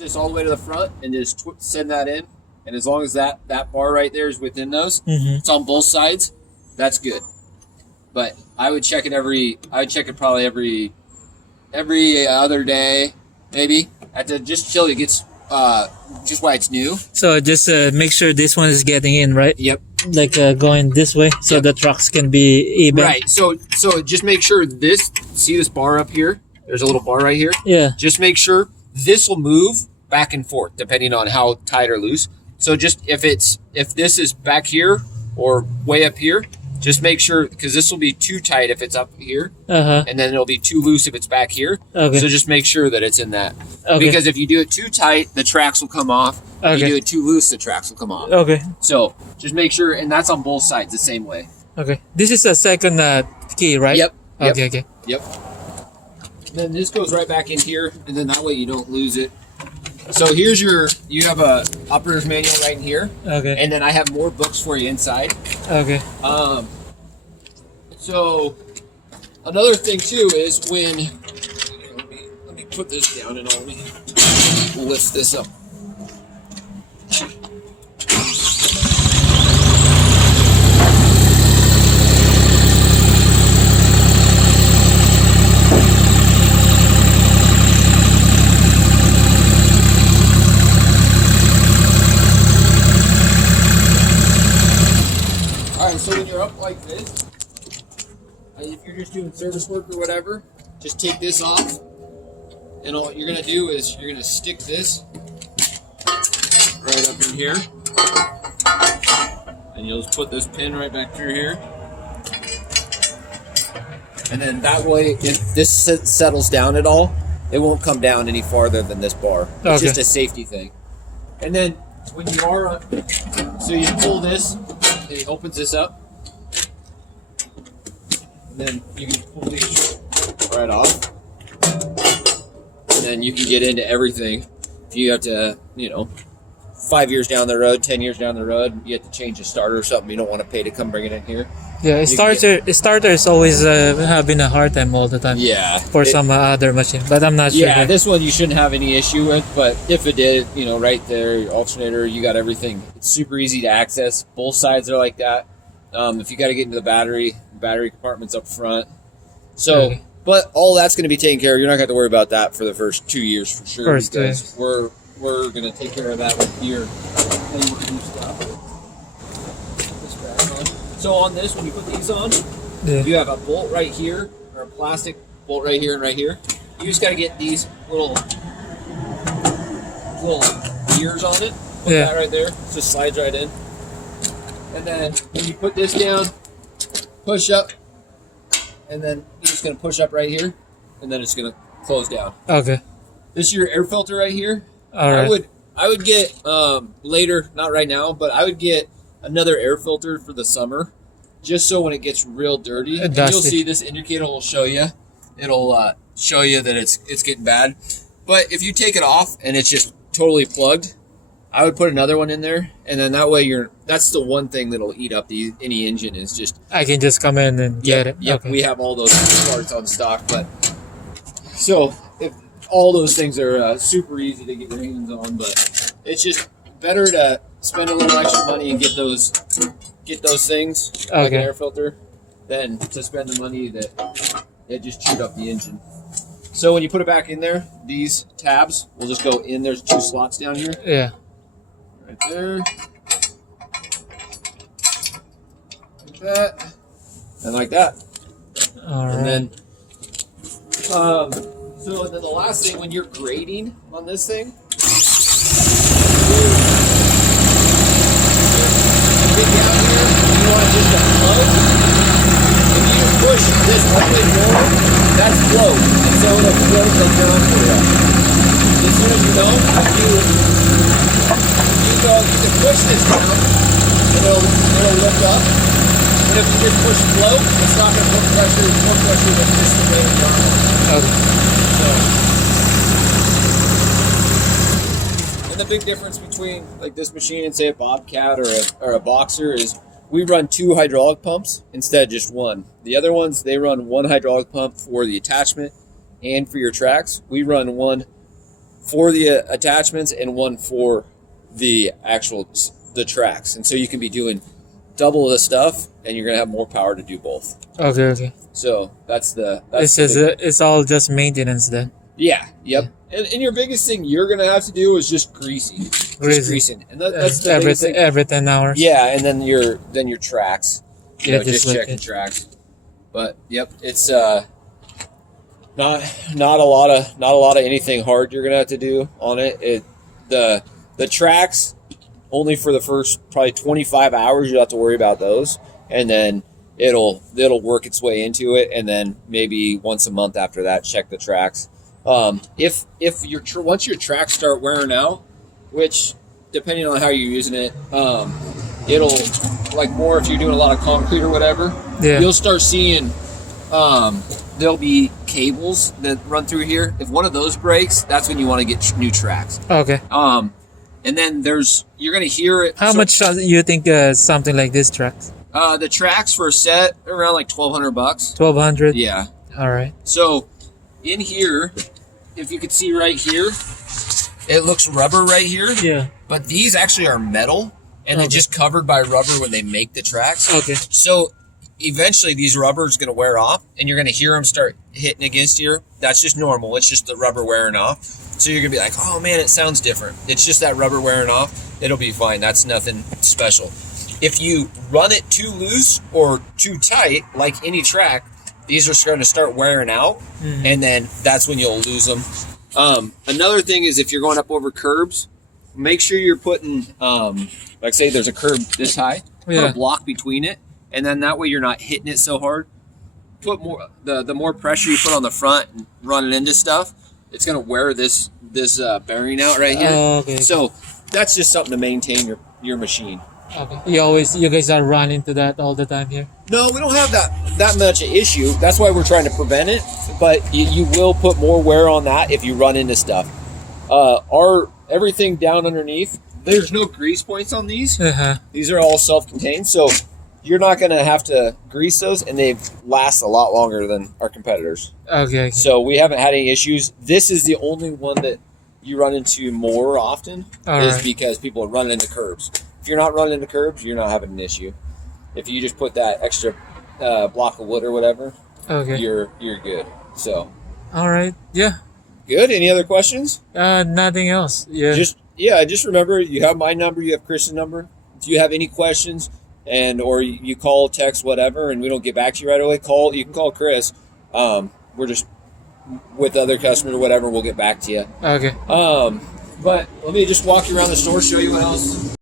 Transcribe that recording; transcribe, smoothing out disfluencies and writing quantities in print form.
this all the way to the front and just send that in. And as long as that bar right there is within those, it's on both sides, that's good. But I would check it probably every other day, maybe. Just till it gets just why it's new. So just make sure this one is getting in, right? Yep. Like going this way, so the trucks can be even. Right. So just make sure see this bar up here? There's a little bar right here. Yeah. Just make sure this will move back and forth depending on how tight or loose. So just if this is back here or way up here, just make sure, because this will be too tight if it's up here, and then it'll be too loose if it's back here. Okay. So just make sure that it's in that. Okay. Because if you do it too tight, the tracks will come off. Okay. If you do it too loose, the tracks will come off. Okay. So just make sure, and that's on both sides the same way. Okay. This is the second key, right? Yep. Okay. Yep. Then this goes right back in here, and then that way you don't lose it. So here's you have a operator's manual right in here. Okay. And then I have more books for you inside. Okay. So another thing too is when, let me put this down and I'll lift this up. So when you're up like this, if you're just doing service work or whatever, just take this off, and all you're gonna do is you're gonna stick this right up in here, and you'll just put this pin right back through here, and then that way, if this settles down at all, it won't come down any farther than this bar. It's just a safety thing. And then when you are, so you pull this. It opens this up, and then you can pull these right off, and then you can get into everything. If you have to, 5 years down the road, 10 years down the road, you have to change a starter or something, you don't want to pay to come bring it in here. Yeah, a starter is always having a hard time all the time. Yeah. For some other machine, but I'm not sure. Yeah, this one you shouldn't have any issue with, but if it did, right there, your alternator, you got everything. It's super easy to access. Both sides are like that. If you got to get into the battery compartment's up front. So, but all that's going to be taken care of. You're not going to have to worry about that for the first 2 years for sure. Because we're going to take care of that with your stuff. So on this, when you put these on, you have a bolt right here, or a plastic bolt right here and right here. You just got to get these little gears on it. Put that right there. It just slides right in. And then when you put this down, push up, and then you're just going to push up right here, and then it's going to close down. Okay. This is your air filter right here. All right. I would get later, not right now, but I would get another air filter for the summer, just so when it gets real dirty, and you'll see this indicator will show you. It'll show you that it's getting bad. But if you take it off and it's just totally plugged, I would put another one in there, and then that way that's the one thing that'll eat up any engine is just. I can just come in and get it. Yep, okay. We have all those parts on stock, but so if all those things are super easy to get your hands on, but it's just better to spend a little extra money and get those things like an air filter than to spend the money that it just chewed up the engine. So when you put it back in there, these tabs will just go in. There's 2 slots down here. Yeah. Right there. Like that. And like that. All right. And then, so then the last thing, when you're grading on this thing, you want just a flow. If you push this one way forward, that's flow. And so it'll flow right down for you. As soon as you know, you can push this down, it'll lift up. And if you just push flow, it's not going to put more pressure than just the way you're on. And the big difference between like this machine and say a Bobcat or a Boxer is we run 2 hydraulic pumps instead of just one. The other ones, they run 1 hydraulic pump for the attachment and for your tracks. We run one for the attachments and one for the the tracks, and so you can be doing double the stuff, and you're gonna have more power to do both. Okay. So that's It's all just maintenance then. Yeah. Yep. And your biggest thing you're gonna have to do is just greasing. Just greasing, and that's the every 10 hours. Yeah, and then your tracks. You know, just like checking tracks. But yep, it's not a lot of anything hard you're gonna have to do on it. The tracks only for the first probably 25 hours you have to worry about those, and then it'll work its way into it, and then maybe once a month after that check the tracks. If once your tracks start wearing out, which depending on how you're using it, it'll like more if you're doing a lot of concrete or whatever, you'll start seeing there'll be cables that run through here. If one of those breaks, that's when you want to get new tracks. Okay. And then you're gonna hear it. How much do you think something like this tracks? The tracks for a set around like $1,200. $1,200. Yeah. All right. So in here, if you can see right here, it looks rubber right here. Yeah. But these actually are metal, and they're just covered by rubber when they make the tracks. Okay. So eventually these rubbers going to wear off, and you're going to hear them start hitting against here. That's just normal. It's just the rubber wearing off. So you're going to be like, oh man, it sounds different. It's just that rubber wearing off. It'll be fine. That's nothing special. If you run it too loose or too tight, like any track, these are going to start wearing out, and then that's when you'll lose them. Another thing is if you're going up over curbs, make sure you're putting, like say there's a curb this high, put a block between it, and then that way you're not hitting it so hard. Put more, the more pressure you put on the front and run it into stuff, it's going to wear this bearing out right here. Okay. So that's just something to maintain your machine. Okay. You guys are running into that all the time here? No, we don't have that much issue. That's why we're trying to prevent it. But you will put more wear on that if you run into stuff. Everything down underneath, there's no grease points on these. These are all self-contained, so you're not going to have to grease those, and they last a lot longer than our competitors. Okay. So we haven't had any issues. This is the only one that you run into more often because people are running into curbs. If you're not running into curbs, you're not having an issue. If you just put that extra block of wood or whatever, you're good. So, all right, yeah, good. Any other questions? Nothing else. Yeah, just remember you have my number, you have Chris's number. If you have any questions, or you call, text, whatever, and we don't get back to you right away, you can call Chris. We're just with other customers or whatever. We'll get back to you. Okay. But let me just walk you around the store, show you what else.